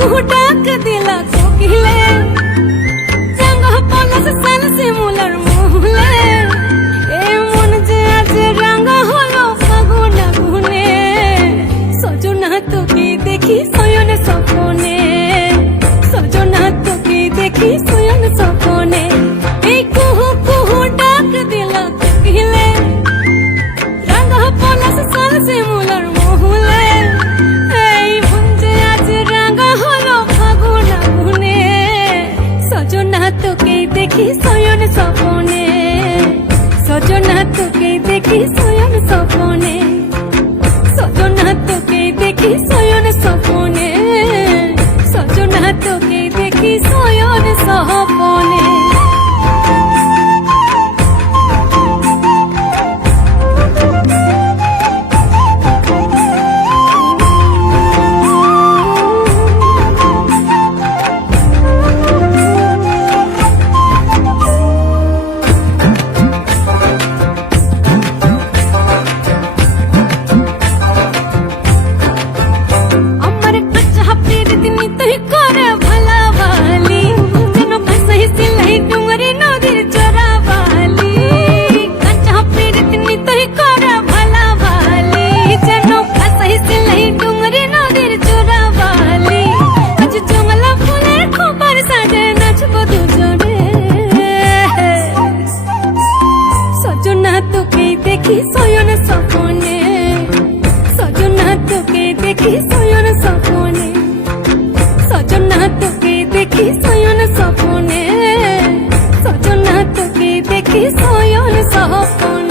কুহু ডাক দিলা কোকিলে রঙ পলাশ সাল শিমুলার মহুলে এ মন যে আজ রঙ হলো ফাগুন আগুনে সজনা তোকে দেখি শয়ন স্বপনে সজনা তোকে দেখি শয়ন স্বপনে এই কুহু কুহু ডাক দিলা কোকিলে রঙ পলাশ সাল শিমুলার মহুলে এই মন যে আজ রঙ হলো ফাগুন আগুনে সজনা তোকে দেখি শয়ন স্বপনে সজনা তোকে দেখি শয়ন স্বপনে সজনা তোকে দেখি শয়ন স্বপনে সজনা তোকে দেখি শয়ন স্বপনে আমার কাঁচা হাতের দিন তুই করে ভালাবালি যেন কাঁসাই সিলাই ডুঙরি নদীর চোরাবালি কাঁচা হাতের দিন তুই করে ভালাবালি যেন কাঁসাই সিলাই ডুঙরি নদীর চোরাবালি আজ জঙ্গলা ফুলের খোপার সাজে নাচবো দুজনে সজনা তোকে দেখি শয়ন স্বপনে সজনা তোকে দেখি শয়ন স্বপনে সজনা তোকে দেখি শয়ন স্বপনে সজনা তোকে দেখি শয়ন স্বপনে